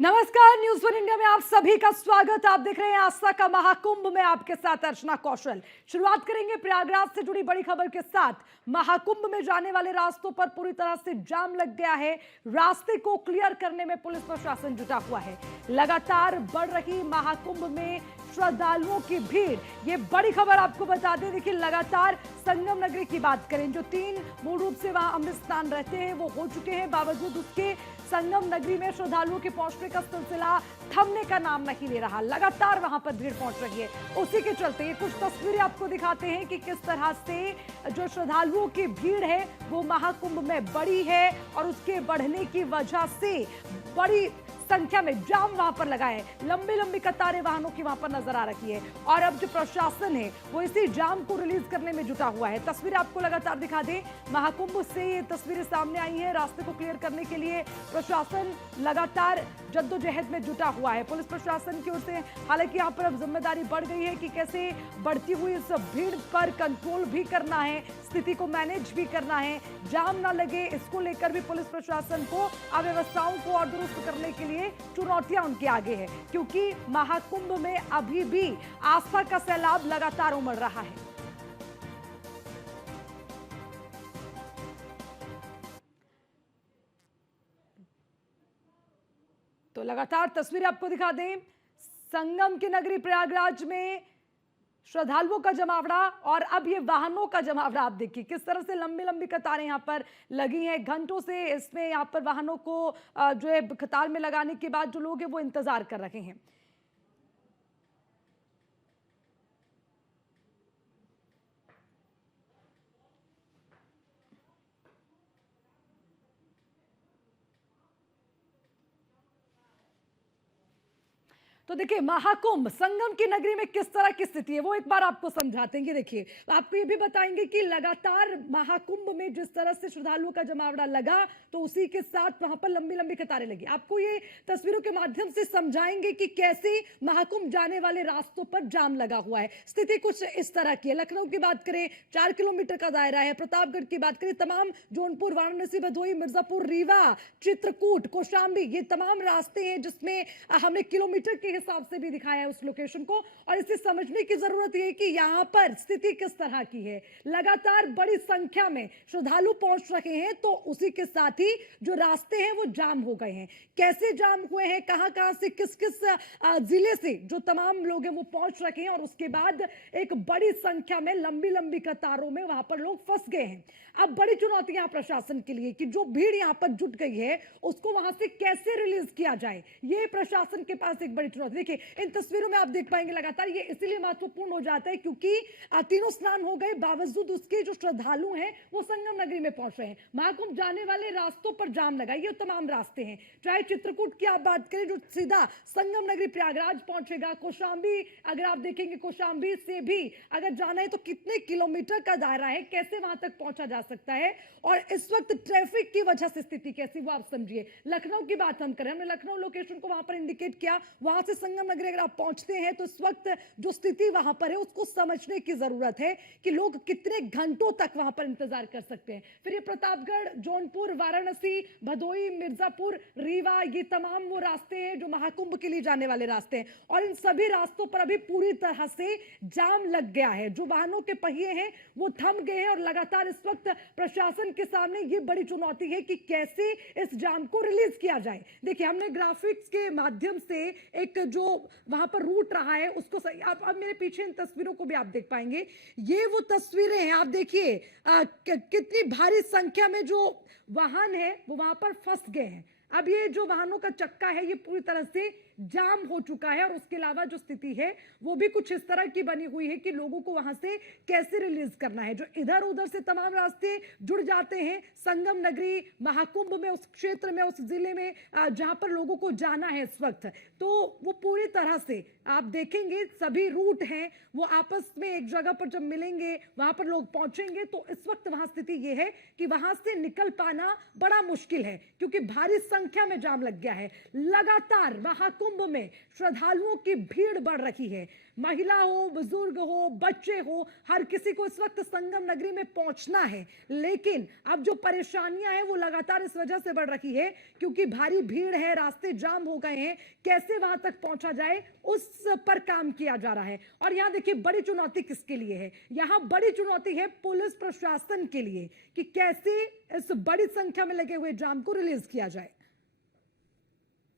नमस्कार, news one India में आप सभी का स्वागत। आप देख रहे हैं आस्था का महाकुंभ में आपके साथ अर्चना कौशल। शुरुआत करेंगे प्रयागराज से जुड़ी बड़ी खबर के साथ। महाकुंभ में जाने वाले रास्तों पर पूरी तरह से जाम लग गया है। रास्ते को क्लियर करने में पुलिस प्रशासन जुटा हुआ है। लगातार बढ़ रही महाकुंभ में श्रद्धालुओं की भीड़, ये बड़ी खबर आपको बता दें। देखिए, लगातार संगम नगरी की बात करें, जो 3 मूल रूप से वहां अमृत स्नान रहते हैं वो हो चुके हैं। बावजूद उसके संगम नगरी में श्रद्धालुओं के पहुंचने का सिलसिला थमने का नाम नहीं ले रहा। लगातार वहां पर भीड़ पहुंच रही है। उसी के चलते ये कुछ तस्वीरें आपको दिखाते हैं कि किस तरह से जो श्रद्धालुओं की भीड़ है वो महाकुंभ में बढ़ी है और उसके बढ़ने की वजह से बड़ी संख्या में जाम वहां पर लगा है। लंबी लंबी कतारें वाहनों की वहां पर नजर आ रही है और अब जो प्रशासन है वो इसी जाम को रिलीज करने में जुटा हुआ है। तस्वीरें आपको लगातार दिखा दें, महाकुंभ से ये तस्वीरें सामने आई हैं। रास्ते को क्लियर करने के लिए प्रशासन लगातार जद्दोजहद में जुटा हुआ है। पुलिस प्रशासन की ओर से हालांकि यहाँ पर अब जिम्मेदारी बढ़ गई है कि कैसे बढ़ती हुई इस भीड़ पर कंट्रोल भी करना है, स्थिति को मैनेज भी करना है, जाम ना लगे, इसको लेकर भी पुलिस प्रशासन को अव्यवस्थाओं को और दुरुस्त करने के लिए चुनौतियां उनके आगे है, क्योंकि महाकुंभ में अभी भी आस्था का सैलाब लगातार उमड़ रहा है। तो लगातार तस्वीरें आपको दिखा दें, संगम की नगरी प्रयागराज में श्रद्धालुओं का जमावड़ा और अब ये वाहनों का जमावड़ा आप देखिए किस तरह से लंबी लंबी कतारें यहाँ पर लगी हैं। घंटों से इसमें यहाँ पर वाहनों को जो है कतार में लगाने के बाद जो लोग हैं वो इंतजार कर रहे हैं। तो देखिए, महाकुंभ संगम की नगरी में किस तरह की स्थिति है वो एक बार आपको समझाते हैं। देखिए, आपको ये भी बताएंगे कि लगातार महाकुंभ में जिस तरह से श्रद्धालुओं का जमावड़ा लगा तो उसी के साथ वहां पर लंबी लंबी कतारें लगी। आपको ये तस्वीरों के माध्यम से समझाएंगे कि कैसे महाकुंभ जाने वाले रास्तों पर जाम लगा हुआ है। स्थिति कुछ इस तरह की है। लखनऊ की बात करें, 4 किलोमीटर का दायरा है। प्रतापगढ़ की बात करें, तमाम जौनपुर, वाराणसी, भदोही, मिर्जापुर, रीवा, चित्रकूट, कौशाम्बी, ये तमाम रास्ते हैं जिसमें हमने किलोमीटर के हिसाब से भी दिखाया है उस लोकेशन को। और इसे समझने की जरूरत है कि यहां पर स्थिति किस तरह की है। लगातार बड़ी संख्या में श्रद्धालु पहुंच रहे हैं तो उसी के साथ ही जो रास्ते हैं वो जाम हो गए हैं। कैसे जाम हुए हैं, कहां कहां से, किस किस जिले से जो तमाम लोग हैं वो पहुंच रखे हैं और उसके बाद एक बड़ी संख्या में लंबी लंबी कतारों में वहां पर लोग फंस गए हैं। अब बड़ी चुनौती यहां प्रशासन के लिए कि जो भीड़ यहां पर जुट गई है उसको वहां से कैसे रिलीज किया जाए, ये प्रशासन के पास एक बड़ी चुनौती। देखिए, इन तस्वीरों में आप देख पाएंगे लगातार ये इसलिए महत्वपूर्ण हो जाता है क्योंकि तीनों स्नान हो गए, बावजूद उसके जो श्रद्धालु हैं वो संगम नगरी में पहुंच रहे हैं। महाकुंभ जाने वाले रास्तों पर जाम लगा, ये तमाम रास्ते हैं। चाहे चित्रकूट की आप बात करें जो सीधा संगम नगरी प्रयागराज पहुंचेगा, कौशाम्बी अगर आप देखेंगे, कौशाम्बी से भी अगर जाना है तो कितने किलोमीटर का दायरा है, कैसे वहां तक पहुंचा जा सकता है और इस वक्त ट्रैफिक की वजह से स्थिति कैसी वो आप समझिए। लखनऊ की बात हम करें, हमने लखनऊ लोकेशन को वहां पर इंडिकेट किया, वहां से संगम नगरी अगर आप पहुंचते हैं तो इस वक्त जो स्थिति वहां पर है उसको समझने की जरूरत है कि लोग कितने घंटों तक वहां पर इंतजार कर सकते हैं। फिर ये प्रतापगढ़, जौनपुर, वाराणसी, भदोही, मिर्जापुर, रीवा, ये तमाम वो रास्ते हैं जो महाकुंभ के लिए जाने वाले रास्ते हैं और इन सभी रास्तों पर अभी पूरी तरह से जाम लग गया है। जो वाहनों के पहिए हैं वो थम गए हैं और लगातार इस वक्त प्रशासन के सामने ये बड़ी चुनौती है कि कैसे इस जाम को रिलीज किया जाए। देखिए, हमने ग्राफिक्स के माध्यम से एक जो वहां पर रूट रहा है उसको सही, आप अब मेरे पीछे इन तस्वीरों को भी आप देख पाएंगे, ये वो तस्वीरें हैं। आप देखिए कितनी भारी संख्या में जो वाहन है वो वहां पर फंस गए हैं। अब ये जो वाहनों का चक्का है ये पूरी तरह से जाम हो चुका है और उसके अलावा जो स्थिति है वो भी कुछ इस तरह की बनी हुई है कि लोगों को वहां से कैसे रिलीज करना है। जो इधर उधर से तमाम रास्ते जुड़ जाते हैं संगम नगरी महाकुंभ में, उस क्षेत्र में, उस जिले में जहां पर लोगों को जाना है इस वक्त, तो वो पूरी तरह से आप देखेंगे सभी रूट हैं वो आपस में एक जगह पर जब मिलेंगे वहां पर लोग पहुंचेंगे तो इस वक्त वहां स्थिति ये है कि वहां से निकल पाना बड़ा मुश्किल है क्योंकि भारी संख्या में जाम लग गया है। लगातार महाकुंभ में श्रद्धालुओं की भीड़ बढ़ रही है। महिला हो, बुजुर्ग हो, बच्चे हो, हर किसी को इस वक्त संगम नगरी में पहुंचना है। लेकिन अब जो परेशानियां हैं वो लगातार इस वजह से बढ़ रही है क्योंकि भारी भीड़ है, रास्ते जाम हो गए हैं। कैसे वहां तक पहुंचा जाए उस पर काम किया जा रहा है। और यहां देखिए बड़ी चुनौती किसके लिए है, यहां बड़ी चुनौती है पुलिस प्रशासन के लिए कि कैसे इस बड़ी संख्या में लगे हुए जाम को रिलीज किया जाए।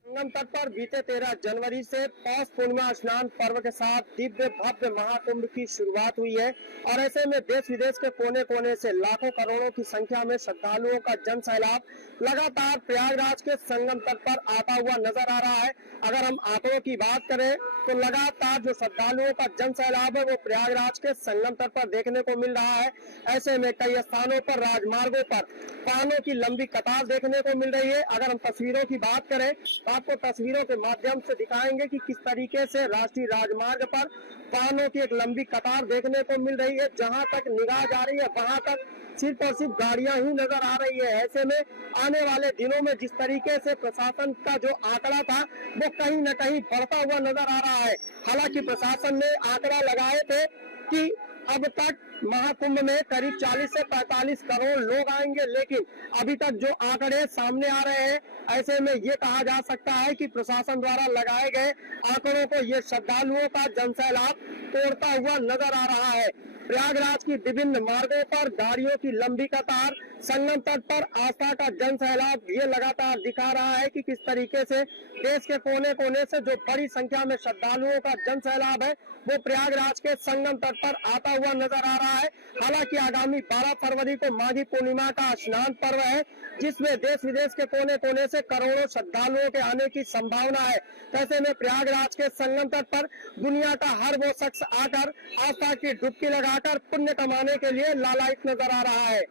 संगम तट पर बीते 13 जनवरी से पौष पूर्णिमा स्नान पर्व के साथ दिव्य भव्य महाकुंभ की शुरुआत हुई है और ऐसे में देश विदेश के कोने कोने से लाखों करोड़ों की संख्या में श्रद्धालुओं का जन सैलाब लगातार प्रयागराज के संगम तट पर आता हुआ नजर आ रहा है। अगर हम आंकड़ों की बात करें तो लगातार जो श्रद्धालुओं का जन सैलाब है वो प्रयागराज के संगम तट पर देखने को मिल रहा है। ऐसे में कई स्थानों पर राजमार्गों पर वाहनों की लंबी कतार देखने को मिल रही है। अगर हम तस्वीरों की बात करें आपको तस्वीरों के माध्यम से दिखाएंगे कि किस तरीके से राष्ट्रीय राजमार्ग पर वाहनों की एक लंबी कतार देखने को मिल रही है। जहां तक निगाह जा रही है वहां तक सिर्फ और सिर्फ गाड़ियां ही नजर आ रही है। ऐसे में आने वाले दिनों में जिस तरीके से प्रशासन का जो आंकड़ा था वो कहीं न कहीं बढ़ता हुआ नजर आ रहा है। हालांकि प्रशासन ने आंकड़ा लगाए थे कि अब तक महाकुंभ में करीब 40 से 45 करोड़ लोग आएंगे, लेकिन अभी तक जो आंकड़े सामने आ रहे हैं ऐसे में ये कहा जा सकता है कि प्रशासन द्वारा लगाए गए आंकड़ों को ये श्रद्धालुओं का जनसैलाब तोड़ता हुआ नजर आ रहा है। प्रयागराज की विभिन्न मार्गों पर गाड़ियों की लंबी कतार, संगम तट पर आस्था का जन सैलाब ये लगातार दिखा रहा है कि किस तरीके से देश के कोने कोने से जो बड़ी संख्या में श्रद्धालुओं का जन सैलाब है वो प्रयागराज के संगम तट पर आता हुआ नजर आ रहा है। हालांकि आगामी 12 फरवरी को माघी पूर्णिमा का स्नान पर्व है जिसमें देश विदेश के कोने कोने से करोड़ों श्रद्धालुओं के आने की संभावना है। ऐसे में प्रयागराज के संगम तट पर दुनिया का हर वो शख्स आकर आस्था की डुबकी लगाकर पुण्य कमाने के लिए लालायित नजर आ रहा है।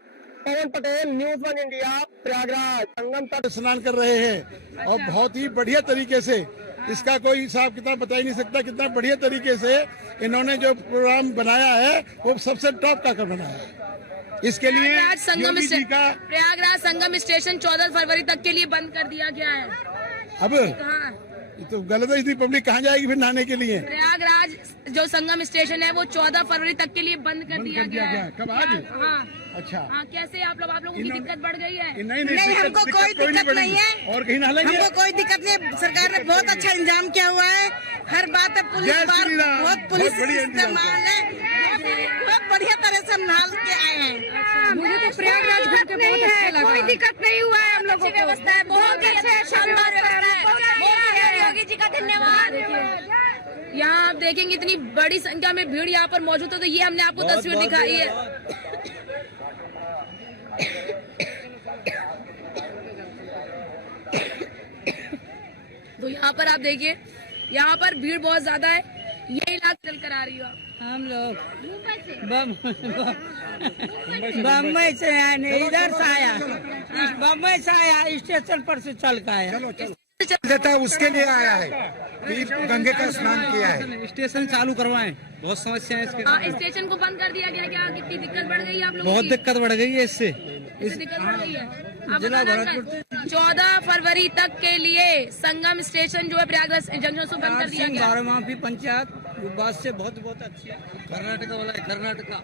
पवन पटेल, न्यूज़ 1 इंडिया, प्रयागराज। संगम तट स्नान कर रहे हैं और बहुत ही बढ़िया तरीके से, इसका कोई हिसाब किताब बता ही नहीं सकता कितना बढ़िया तरीके से इन्होंने जो प्रोग्राम बनाया है वो सबसे टॉप का बनाया है। इसके लिए योगी जी का प्रयागराज संगम स्टेशन 14 फरवरी तक के लिए बंद कर दिया गया है। अब ये तो गलत है, इतनी पब्लिक कहाँ जाएगी फिर नहाने के लिए। प्रयागराज जो संगम स्टेशन है वो 14 फरवरी तक के लिए बंद कर दिया गया है। कब आज? हाँ अच्छा हाँ, कैसे आप लोगों की दिक्कत बढ़ गई है? नहीं, हमको कोई दिक्कत नहीं है और कहीं नहा लेंगे। हमको कोई दिक्कत नहीं। सरकार ने बहुत अच्छा इंतजाम किया हुआ है। हर बात है पुलिस बहुत पुलिस इस्तेमाल है। बहुत बढ़िया तरह से हम नहा के आए हैं। मुझे तो प्रयागराज घूम के बहुत अच्छा लगा। कोई दिक्कत नहीं हुआ है हम लोगों को। व्यवस्था है, बहुत ही अच्छा शानदार व्यवस्था है। योगी जी का धन्यवाद। यहाँ आप देखेंगे इतनी बड़ी संख्या में भीड़ यहाँ पर मौजूद है, तो ये हमने आपको तस्वीर दिखाई है। तो यहाँ पर आप देखिए, यहाँ पर भीड़ बहुत ज्यादा है। ये इलाका चल कर आ रही हो आप? हम लोग बम्बई से आए नहीं, इधर से आया, बम्बई से आया, स्टेशन पर से चल कर आया। देता उसके लिए आया है, गंगे का स्नान किया है। स्टेशन चालू करवाएं, बहुत समस्या है इसके। स्टेशन को बंद कर दिया गया क्या? कितनी दिक्कत बढ़ गई है आप लोगों की? बहुत दिक्कत बढ़ गई है इससे। दिक्कत बढ़ गई है। आप बताना 14 फरवरी तक के लिए संगम स्टेशन जो है प्रयागराज जंक्शन से बंद कर दिया गया। बारामाफी पंचायत बात से बहुत अच्छी है। कर्नाटका वाला है, कर्नाटका।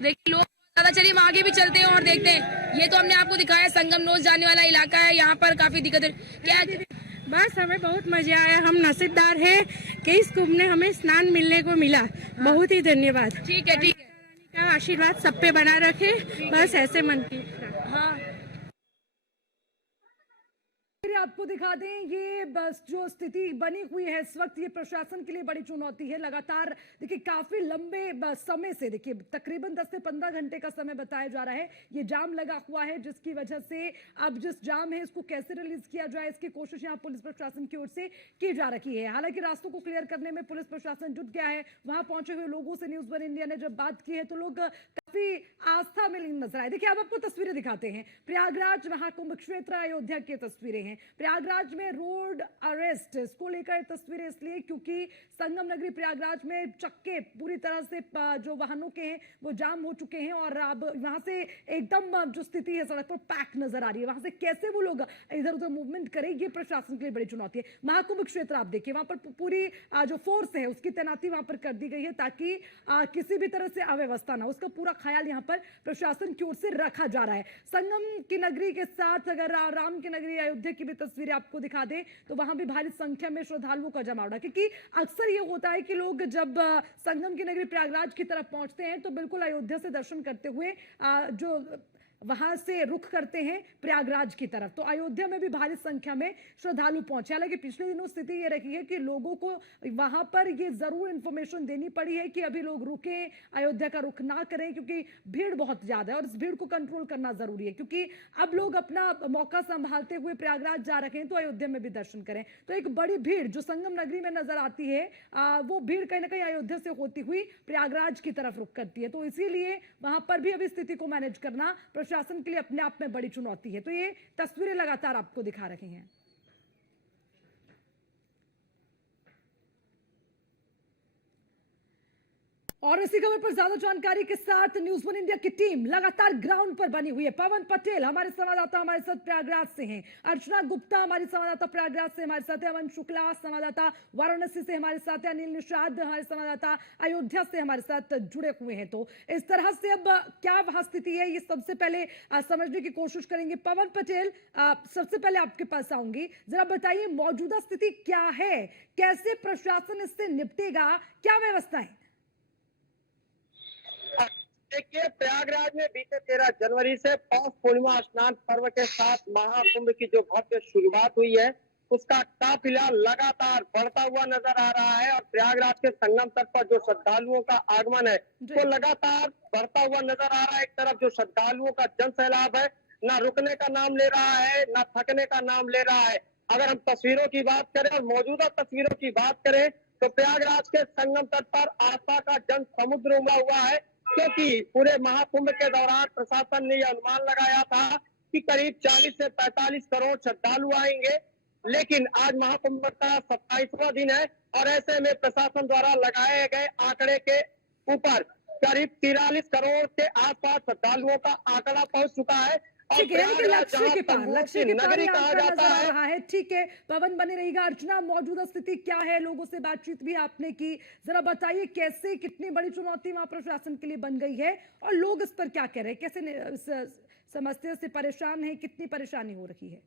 देखिए लोग ज्यादा, चलिए हम आगे भी चलते हैं और देखते हैं। ये तो हमने आपको दिखाया संगम नोज जाने वाला इलाका है, यहाँ पर काफी दिक्कत है। क्या बस हमें बहुत मजा आया। हम नसीबदार हैं कि इस कुंभ ने हमें स्नान मिलने को मिला। बहुत ही धन्यवाद। ठीक है, ठीक है। का आशीर्वाद सब पे बना रखे, बस ऐसे मन की। हाँ, आपको दिखा दें ये बस जो स्थिति बनी हुई है इस वक्त, ये प्रशासन के लिए बड़ी चुनौती है। लगातार देखिए काफी लंबे समय से, देखिए तकरीबन 10 से 15 घंटे का समय बताया जा रहा है, ये जाम लगा हुआ है, जिसकी वजह से अब जिस जाम है इसको कैसे रिलीज किया जाए इसकी कोशिश यहाँ पुलिस प्रशासन की ओर से की जा रही है। हालांकि रास्तों को क्लियर करने में पुलिस प्रशासन जुट गया है। वहां पहुंचे हुए लोगों से न्यूज़ 1 इंडिया ने जब बात की है तो लोग काफी आस्था में लीन नजर आए। देखिए अब आपको तस्वीरें दिखाते हैं, प्रयागराज महाकुंभ क्षेत्र अयोध्या की तस्वीरें हैं। प्रयागराज में रोड अरेस्ट अनरेस्ट, इसको लेकर ये तस्वीरें इसलिए क्योंकि संगम नगरी प्रयागराज में चक्के पूरी तरह से जो वाहनों के हैं वो जाम हो चुके हैं और अब वहां से एकदम जो स्थिति है सड़क पर पैक नजर आ रही है। वहां से कैसे वो लोग इधर उधर मूवमेंट करें, ये प्रशासन के लिए बड़ी चुनौती है। महाकुंभ क्षेत्र आप देखिए, वहां पर पूरी जो फोर्स है उसकी तैनाती वहां पर कर दी गई है ताकि किसी भी तरह से अव्यवस्था ना हो, उसका पूरा ख्याल यहाँ पर प्रशासन की ओर से रखा जा रहा है। संगम की नगरी के साथ अगर राम की नगरी अयोध्या की भी तस्वीरें आपको दिखा दे तो वहां भी भारी संख्या में श्रद्धालुओं का जमावड़ा, क्योंकि अक्सर ये होता है कि लोग जब संगम की नगरी प्रयागराज की तरफ पहुंचते हैं तो बिल्कुल अयोध्या से दर्शन करते हुए जो वहां से रुख करते हैं प्रयागराज की तरफ। तो अयोध्या में भी भारी संख्या में श्रद्धालु पहुंचे। हालांकि पिछले दिनों स्थिति ये रही है कि लोगों को वहां पर ये जरूर इंफॉर्मेशन देनी पड़ी है कि अभी लोग रुके, अयोध्या का रुख ना करें क्योंकि भीड़ बहुत ज्यादा है और इस भीड़ को कंट्रोल करना जरूरी है, क्योंकि अब लोग अपना मौका संभालते हुए प्रयागराज जा रहे हैं तो अयोध्या में भी दर्शन करें। तो एक बड़ी भीड़ जो संगम नगरी में नजर आती है वो भीड़ कहीं ना कहीं अयोध्या से होती हुई प्रयागराज की तरफ रुख करती है। तो इसीलिए वहां पर भी अभी स्थिति को मैनेज करना प्रशासन के लिए अपने आप में बड़ी चुनौती है। तो ये तस्वीरें लगातार आपको दिखा रहे हैं। और इसी खबर पर ज्यादा जानकारी के साथ न्यूज़ वन इंडिया की टीम लगातार ग्राउंड पर बनी हुई है। पवन पटेल हमारे संवाददाता हमारे साथ प्रयागराज से हैं, अर्चना गुप्ता हमारी संवाददाता प्रयागराज से हमारे साथ है, अमन शुक्ला संवाददाता वाराणसी से हमारे साथ है, अनिल निषाद हमारे संवाददाता अयोध्या से हमारे साथ जुड़े हुए हैं। तो इस तरह से अब क्या वहां स्थिति है ये सबसे पहले समझने की कोशिश करेंगे। पवन पटेल सबसे पहले आपके पास आऊंगी, जरा बताइए मौजूदा स्थिति क्या है, कैसे प्रशासन इससे निपटेगा, क्या व्यवस्था है? देखिए, प्रयागराज में बीते 13 जनवरी से पौष पूर्णिमा स्नान पर्व के साथ महाकुंभ की जो भव्य शुरुआत हुई है उसका काफिला लगातार बढ़ता हुआ नजर आ रहा है और प्रयागराज के संगम तट पर जो श्रद्धालुओं का आगमन है वो लगातार बढ़ता हुआ नजर आ रहा है। एक तरफ जो श्रद्धालुओं का जन सैलाब है ना रुकने का नाम ले रहा है ना थकने का नाम ले रहा है। अगर हम तस्वीरों की बात करें और मौजूदा तस्वीरों की बात करें तो प्रयागराज के संगम तट पर आस्था का जन समुद्र उमड़ा हुआ है, क्योंकि पूरे महाकुंभ के दौरान प्रशासन ने यह अनुमान लगाया था कि करीब 40 से 45 करोड़ श्रद्धालु आएंगे, लेकिन आज महाकुंभ का 27वां दिन है और ऐसे में प्रशासन द्वारा लगाए गए आंकड़े के ऊपर करीब 43 करोड़ के आसपास श्रद्धालुओं का आंकड़ा पहुंच चुका है। ठीक है, यानी कि लक्ष्य के पार नजर आ रहा है। ठीक है, पवन बने रहेगा। अर्चना, मौजूदा स्थिति क्या है? लोगों से बातचीत भी आपने की, जरा बताइए कैसे, कितनी बड़ी चुनौती वहां प्रशासन के लिए बन गई है और लोग इस पर क्या कह रहे हैं, कैसे समस्या से परेशान है, कितनी परेशानी हो रही है?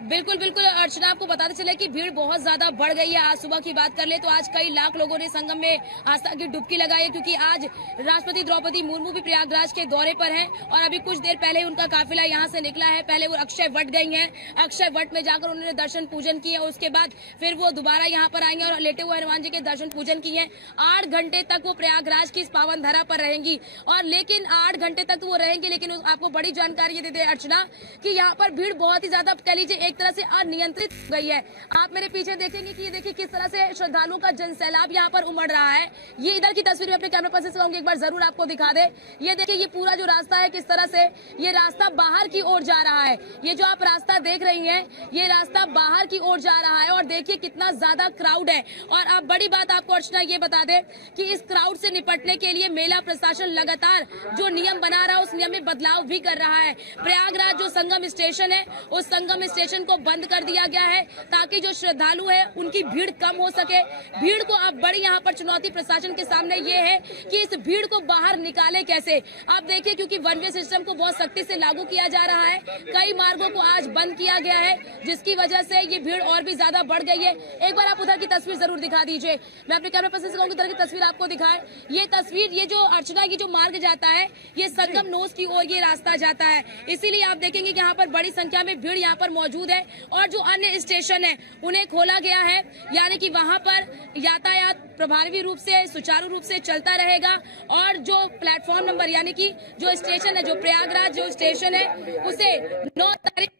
बिल्कुल बिल्कुल अर्चना, आपको बताते चले कि भीड़ बहुत ज्यादा बढ़ गई है। आज सुबह की बात कर ले तो आज कई लाख लोगों ने संगम में आस्था की डुबकी लगाई है, क्योंकि आज राष्ट्रपति द्रौपदी मुर्मू भी प्रयागराज के दौरे पर हैं और अभी कुछ देर पहले उनका काफिला यहां से निकला है। पहले वो अक्षय वट गई हैं, अक्षय वट में जाकर उन्होंने दर्शन पूजन किए और उसके बाद फिर वो दोबारा यहाँ पर आएंगे और लेटे हुए हनुमान जी के दर्शन पूजन किए। 8 घंटे तक वो प्रयागराज की इस पावन धरा पर रहेंगी और लेकिन 8 घंटे तक तो वो रहेंगी, लेकिन आपको बड़ी जानकारी ये दे दे अर्चना कि यहाँ पर भीड़ बहुत ही ज्यादा, कह लीजिए एक तरह से अनियंत्रित हो गई है। आप मेरे पीछे देखेंगे कि ये देखिए किस तरह से श्रद्धालुओं का जनसैलाब यहाँ पर उमड़ रहा है। ये इधर की तस्वीर में अपने कैमरा पर्सन से कहूंगी एक बार जरूर आपको दिखा दे। ये देखिए ये पूरा जो रास्ता है किस तरह से ये रास्ता बाहर की ओर जा रहा है। ये जो आप रास्ता देख रही हैं ये रास्ता बाहर की ओर जा रहा है और देखिए कितना ज्यादा क्राउड है। और अब बड़ी बात आपको अर्चना ये बता दे कि इस क्राउड से निपटने के लिए मेला प्रशासन लगातार जो नियम बना रहा है उस नियम में बदलाव भी कर रहा है। प्रयागराज जो संगम स्टेशन है उस संगम स्टेशन को बंद कर दिया गया है ताकि जो श्रद्धालु है उनकी भीड़ कम हो सके। भीड़ को अब बड़ी यहाँ पर चुनौती प्रशासन के सामने ये है कि इस भीड़ को बाहर निकाले कैसे। आप देखिए क्योंकि वन वे सिस्टम को बहुत सख्ती से लागू किया जा रहा है, कई मार्गों को आज बंद किया गया है जिसकी वजह से ये भीड़ और भी ज्यादा बढ़ गई है। एक बार आप उधर की तस्वीर जरूर दिखा दीजिए, मैं अपने कैमरा पर्सन से कहूंगी उधर की तस्वीर आपको दिखाएं। ये तस्वीर, ये जो अर्चना की जो मार्ग जाता है ये संगम नोस की ओर ये रास्ता जाता है, इसीलिए आप देखेंगे कि यहाँ पर बड़ी संख्या में भीड़ यहाँ पर मौजूद है। और जो अन्य स्टेशन है उन्हें खोला गया है, यानी कि वहां पर यातायात प्रभावी रूप से सुचारू रूप से चलता रहेगा। और जो प्लेटफॉर्म नंबर यानी कि जो स्टेशन है, जो प्रयागराज जो स्टेशन है उसे 9 तारीख।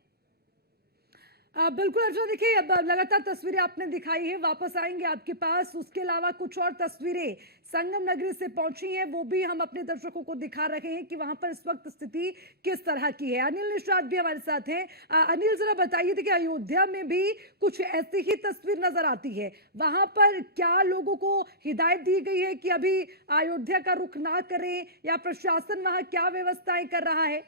बिल्कुल अर्चना, देखिए अब लगातार तस्वीरें आपने दिखाई है, वापस आएंगे आपके पास। उसके अलावा कुछ और तस्वीरें संगम नगरी से पहुंची हैं, वो भी हम अपने दर्शकों को दिखा रहे हैं कि वहां पर इस वक्त स्थिति किस तरह की है। अनिल निषाद भी हमारे साथ हैं। अनिल, जरा बताइए कि अयोध्या में भी कुछ ऐसी ही तस्वीर नजर आती है, वहां पर क्या लोगों को हिदायत दी गई है कि अभी अयोध्या का रुख ना करें, या प्रशासन वहां क्या व्यवस्थाएं कर रहा है?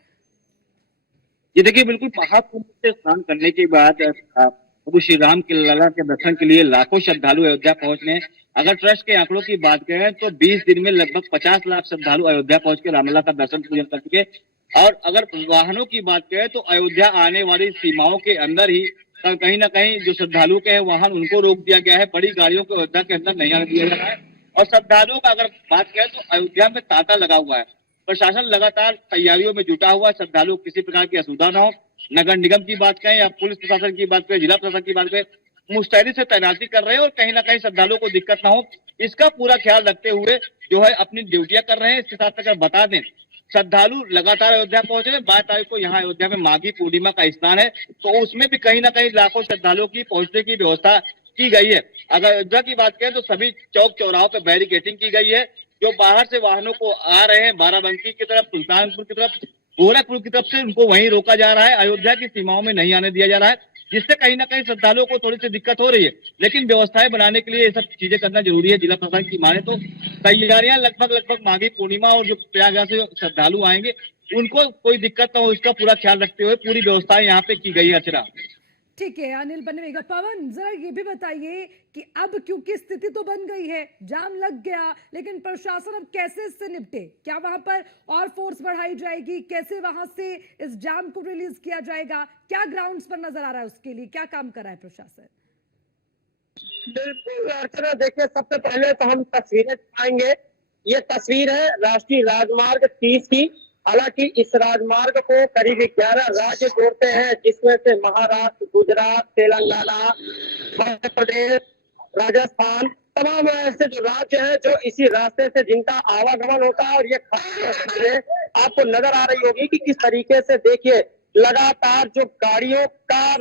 ये देखिए, बिल्कुल महाकुंभ से स्नान करने के बाद प्रभु श्री राम के लला के दर्शन के लिए लाखों श्रद्धालु अयोध्या पहुंचने। अगर ट्रस्ट के आंकड़ों की बात करें तो 20 दिन में लगभग 50 लाख श्रद्धालु अयोध्या पहुंच के रामलला का दर्शन पूजन कर चुके। और अगर वाहनों की बात करें तो अयोध्या आने वाली सीमाओं के अंदर ही कहीं ना कहीं जो श्रद्धालु के हैं वाहन उनको रोक दिया गया है, बड़ी गाड़ियों को अयोध्या के अंदर नहीं आने दिया जा रहा है। और श्रद्धालुओं का अगर बात करें तो अयोध्या में तांता लगा हुआ है, प्रशासन लगातार तैयारियों में जुटा हुआ, श्रद्धालु किसी प्रकार की असुविधा न हो। नगर निगम की बात करें या पुलिस प्रशासन की बात करें, जिला प्रशासन की बात करें, मुस्तैदी से तैनाती कर रहे हैं और कहीं ना कहीं श्रद्धालुओं को दिक्कत ना हो इसका पूरा ख्याल रखते हुए जो है अपनी ड्यूटियां कर रहे हैं। इसके साथ अगर बता दें, श्रद्धालु लगातार अयोध्या पहुंच रहे हैं। 22 तारीख को यहाँ अयोध्या में माघी पूर्णिमा का स्नान है, तो उसमें भी कहीं ना कहीं लाखों श्रद्धालुओं की पहुंचने की व्यवस्था की गई है। अगर अयोध्या की बात करें तो सभी चौक चौराहों पर बैरिकेटिंग की गई है। जो बाहर से वाहनों को आ रहे हैं बाराबंकी की तरफ, सुल्तानपुर की तरफ, गोरखपुर की तरफ से, उनको वहीं रोका जा रहा है, अयोध्या की सीमाओं में नहीं आने दिया जा रहा है, जिससे कहीं ना कहीं श्रद्धालुओं को थोड़ी सी दिक्कत हो रही है। लेकिन व्यवस्थाएं बनाने के लिए ये सब चीजें करना जरूरी है। जिला प्रशासन की माने तो तैयारियां लगभग माघी पूर्णिमा और जो प्रयागराज से श्रद्धालु आएंगे उनको कोई दिक्कत न हो इसका पूरा ख्याल रखते हुए पूरी व्यवस्थाएं यहाँ पे की गई है। अर्चना, ठीक है, अनिल बनेगा। पवन, जरा ये भी बताइए कि अब क्योंकि स्थिति तो बन गई है, जाम लग गया, लेकिन प्रशासन अब कैसे इससे निपटे? क्या वहां पर और फोर्स बढ़ाई जाएगी? कैसे वहां से इस जाम को रिलीज किया जाएगा? क्या ग्राउंड्स पर नजर आ रहा है, उसके लिए क्या काम कर रहा है प्रशासन? बिल्कुल अर्चना, देखिए सबसे पहले तो हम तस्वीरें दिखाएंगे। ये तस्वीर है राष्ट्रीय राजमार्ग 30 की। हालांकि इस राजमार्ग को करीब 11 राज्य जोड़ते हैं, जिसमें से महाराष्ट्र, गुजरात, तेलंगाना, मध्य प्रदेश, राजस्थान, तमाम ऐसे जो राज्य हैं जो इसी रास्ते से जिनका आवागमन होता है। और ये खास आपको नजर आ रही होगी कि किस तरीके से, देखिए लगातार जो गाड़ियों का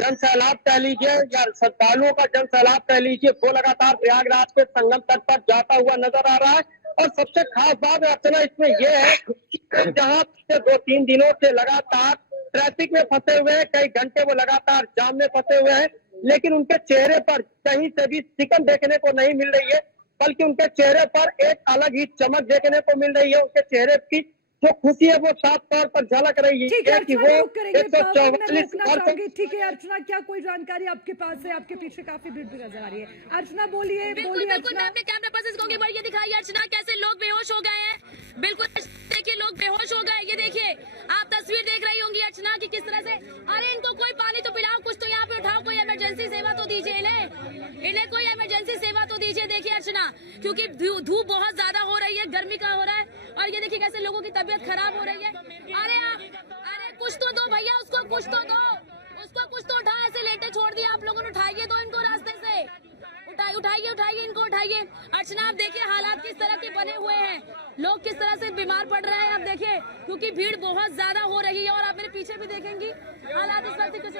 जनसैलाब कह लीजिए या श्रद्धालुओं का जनसैलाब कह लीजिए, वो लगातार प्रयागराज के संगम तट पर जाता हुआ नजर आ रहा है। और सबसे खास बात अर्चना इसमें यह है कि जहां पिछले 2-3 दिनों से लगातार ट्रैफिक में फंसे हुए हैं, कई घंटे वो लगातार जाम में फंसे हुए हैं, लेकिन उनके चेहरे पर कहीं से भी सिकन देखने को नहीं मिल रही है, बल्कि उनके चेहरे पर एक अलग ही चमक देखने को मिल रही है। उनके चेहरे की जो खुशी है वो साफ तौर पर झलक रही है कि वो 144। ठीक है अर्चना, क्या कोई जानकारी आपके पास है? आपके पीछे काफी भीड़ भी नजर आ रही है। अर्चना बोलिए। बिल्कुल बिल्कुल, मैं अपने कैमरा पर्सन को ये दिखाई अर्चना, कैसे लोग बेहोश हो गए हैं। बिल्कुल देखिए, लोग बेहोश हो गए। ये देखिए, आप तस्वीर देख रही होंगी अर्चना की किस तरह से, अरे इनको कोई पानी तो पिलाओ, कुछ तो यहाँ पे उठाओ, कोई इमरजेंसी सेवा तो दीजिए इन्हें कोई इमरजेंसी सेवा तो दीजिए। देखिए अर्चना, क्योंकि धूप बहुत ज्यादा हो रही है, गर्मी का हो रहा है, और ये देखिए कैसे लोगों की तबीयत खराब हो रही है। अरे कुछ तो दो भैया, उसको कुछ तो दो, उसको कुछ तो उठा, ऐसे लेटे छोड़ दिया आप लोगों ने, उठाइए दो इनको रास्ते से, उठाइए इनको उठाइए। अर्चना, आप देखिए हालात किस तरह के बने हुए हैं, लोग किस तरह से बीमार पड़ रहे हैं। आप देखिए, क्योंकि भीड़ बहुत ज्यादा हो रही है, और आप मेरे पीछे भी देखेंगी हालात इस वक्त कुछ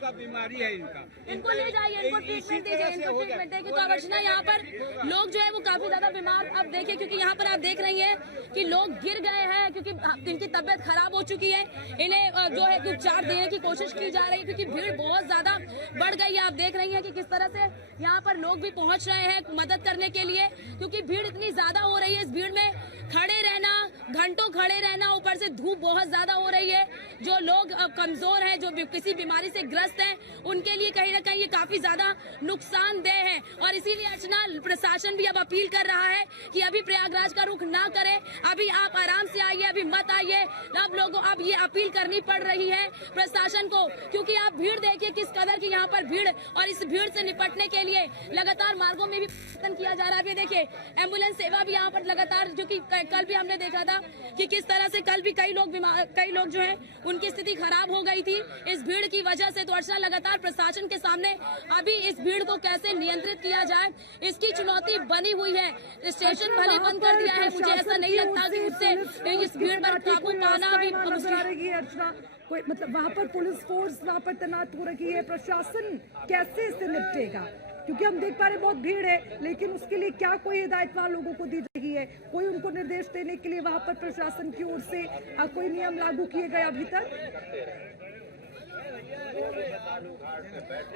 का बीमारी है इनको ले जाइए, इनको ट्रीटमेंट दीजिए, इनको ट्रीटमेंट देखिए। तो अर्चना, यहाँ पर लोग जो है वो काफी ज्यादा बीमार अब देखिए, क्योंकि यहाँ पर आप देख रही हैं कि लोग गिर गए हैं, क्योंकि इनकी तबियत खराब हो चुकी है। इन्हें जो है उपचार देने की कोशिश की जा रही है, क्योंकि भीड़ बहुत ज्यादा बढ़ गई है। आप देख रही है कि किस तरह से यहाँ पर लोग भी पहुंच रहे हैं मदद करने के लिए, क्योंकि भीड़ इतनी ज्यादा हो रही है। इस भीड़ में खड़े रहना, घंटों खड़े रहना, ऊपर से धूप बहुत ज्यादा हो रही है। जो लोग कमजोर हैं, जो किसी बीमारी से ग्रस्त हैं, उनके लिए कहीं ना कहीं ये काफी ज्यादा नुकसानदेह है। और इसीलिए अर्चना, प्रशासन भी अब अपील कर रहा है कि अभी प्रयागराज का रुख ना करें, अभी आप आराम से आइए, अभी मत आइए। अब लोगों अब ये अपील करनी पड़ रही है प्रशासन को, क्योंकि आप भीड़ देखिए किस कदर की यहाँ पर भीड़, और इस भीड़ से निपटने के लिए लगातार मार्गों में भी प्रयत्न किया जा रहा है। देखिए, एम्बुलेंस सेवा भी यहाँ पर लगातार, जो कि कल भी हमने देखा था कि किस तरह से कल भी कई लोग जो है उनकी स्थिति खराब हो गई गई थी इस भीड़ की वजह से। तो अर्चना, लगातार प्रशासन के सामने अभी इस भीड़ को कैसे नियंत्रित किया जाए, इसकी चुनौती बनी हुई है। स्टेशन भले बंद कर दिया है, मुझे ऐसा नहीं लगता कि उससे इस भीड़ पर काबू पाना भी मुश्किल। अर्चना, कोई मतलब वहाँ पर पुलिस फोर्स वहाँ पर तैनात हो रखी है, प्रशासन कैसे इससे निपटेगा? क्योंकि हम देख पा रहे बहुत भीड़ है, लेकिन उसके लिए क्या कोई हिदायत वहाँ लोगों को दी रही है? कोई उनको निर्देश देने के लिए वहाँ पर प्रशासन की ओर से कोई नियम लागू किए गए अभी तक?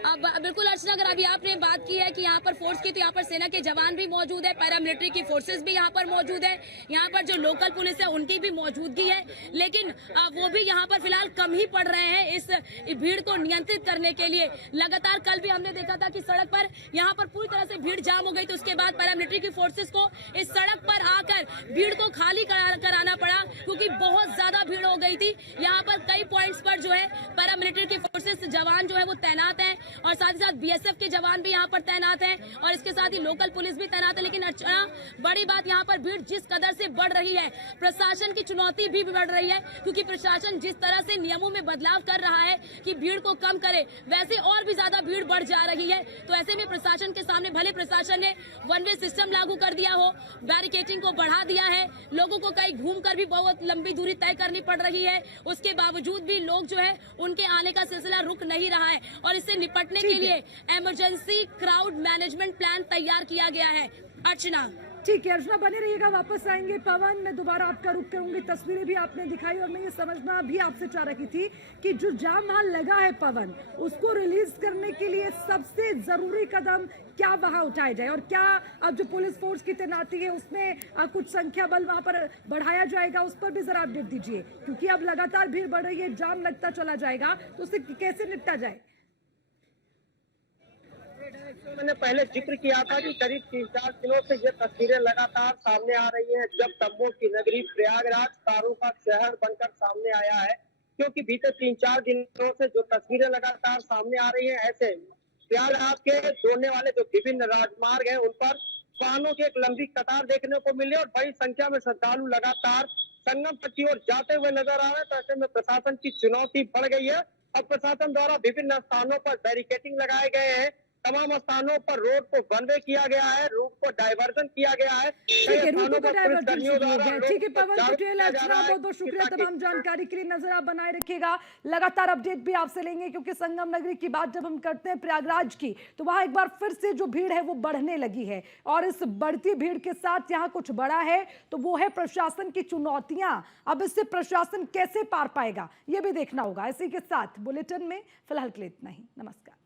अब बिल्कुल अर्चना, अगर अभी आपने बात की है कि यहाँ पर फोर्स की, तो यहाँ पर सेना के जवान भी मौजूद है, पैरामिलिट्री की फोर्सेस भी यहाँ पर मौजूद है, यहाँ पर जो लोकल पुलिस है उनकी भी मौजूदगी है, लेकिन वो भी यहाँ पर फिलहाल कम ही पड़ रहे हैं इस भीड़ को नियंत्रित करने के लिए। लगातार कल भी हमने देखा था कि सड़क पर यहाँ पर पूरी तरह से भीड़ जाम हो गई, तो उसके बाद पैरामिलिट्री की फोर्सेस को इस सड़क पर आकर भीड़ को खाली कराना पड़ा, क्योंकि बहुत ज्यादा भीड़ हो गई थी। यहाँ पर कई पॉइंट्स पर जो है पैरामिलिट्री की फोर्सेस जवान जो है वो तैनात हैं, और साथ ही साथ बीएसएफ के जवान भी यहाँ पर तैनात हैं, और इसके साथ ही लोकल पुलिस भी तैनात है। लेकिन अर्चना, बड़ी बात यहाँ पर भीड़ जिस कदर से बढ़ रही है, प्रशासन की चुनौती भी बढ़ रही है, क्योंकि प्रशासन जिस तरह से नियमों में बदलाव कर रहा है कि भीड़ को कम करे, वैसे और भी ज्यादा भीड़ बढ़ जा रही है। तो ऐसे में प्रशासन के सामने, भले प्रशासन ने वन वे सिस्टम लागू कर दिया हो, बैरिकेटिंग को बढ़ा दिया है, लोगों को कहीं घूमकर भी बहुत लंबी दूरी तय करनी पड़ रही है, उसके बावजूद भी लोग जो है उनके आने का सिलसिला रुक नहीं रहा है, और इससे निपटने के लिए इमरजेंसी क्राउड मैनेजमेंट प्लान तैयार किया गया है। अर्चना, ठीक है अर्चना, बने रहिएगा, वापस आएंगे। पवन, मैं दोबारा आपका रुख करूंगी, तस्वीरें भी आपने दिखाई, और मैं ये समझना भी आपसे चाह रही थी कि जो जाम वहां लगा है पवन, उसको रिलीज करने के लिए सबसे जरूरी कदम क्या वहां उठाए जाए, और क्या अब जो पुलिस फोर्स की तैनाती है उसमें कुछ संख्या बल वहां पर बढ़ाया जाएगा, उस पर भी जरा अपडेट दीजिए, क्योंकि अब लगातार भीड़ बढ़ रही है, जाम लगता चला जाएगा, तो उससे कैसे निपटा जाए? मैंने पहले जिक्र किया था कि करीब 3-4 दिनों से ये तस्वीरें लगातार सामने आ रही हैं, जब तंबू की नगरी प्रयागराज तारों का शहर बनकर सामने आया है। क्योंकि बीते 3-4 दिनों से जो तस्वीरें लगातार सामने आ रही हैं, ऐसे प्रयागराज के जोड़ने वाले जो विभिन्न राजमार्ग हैं, उन पर वाहनों की एक लंबी कतार देखने को मिली, और बड़ी संख्या में श्रद्धालु लगातार संगम तट की ओर जाते हुए नजर आ रहे हैं। तो ऐसे में प्रशासन की चुनौती बढ़ गई है। अब प्रशासन द्वारा विभिन्न स्थानों पर बैरिकेटिंग लगाए गए हैं, तमाम स्थानों पर रोड को वन वे किया गया है, रूट को डाइवर्जन किया गया है। ठीक है, रूटों को डाइवर्जन किया गया। ठीक है पवन पटेल, अर्चना, बहुत बहुत शुक्रिया तमाम जानकारी के लिए। नजर आप बनाए रखिएगा, लगातार अपडेट भी आपसे लेंगे, क्योंकि संगम नगरी की बात जब हम करते हैं प्रयागराज की, तो वहां एक बार फिर से जो भीड़ है वो बढ़ने लगी है, और इस बढ़ती भीड़ के साथ यहाँ कुछ बड़ा है, तो वो है प्रशासन की चुनौतियां। अब इससे प्रशासन कैसे पार पाएगा, ये भी देखना होगा। इसी के साथ बुलेटिन में फिलहाल के लिए इतना ही। नमस्कार।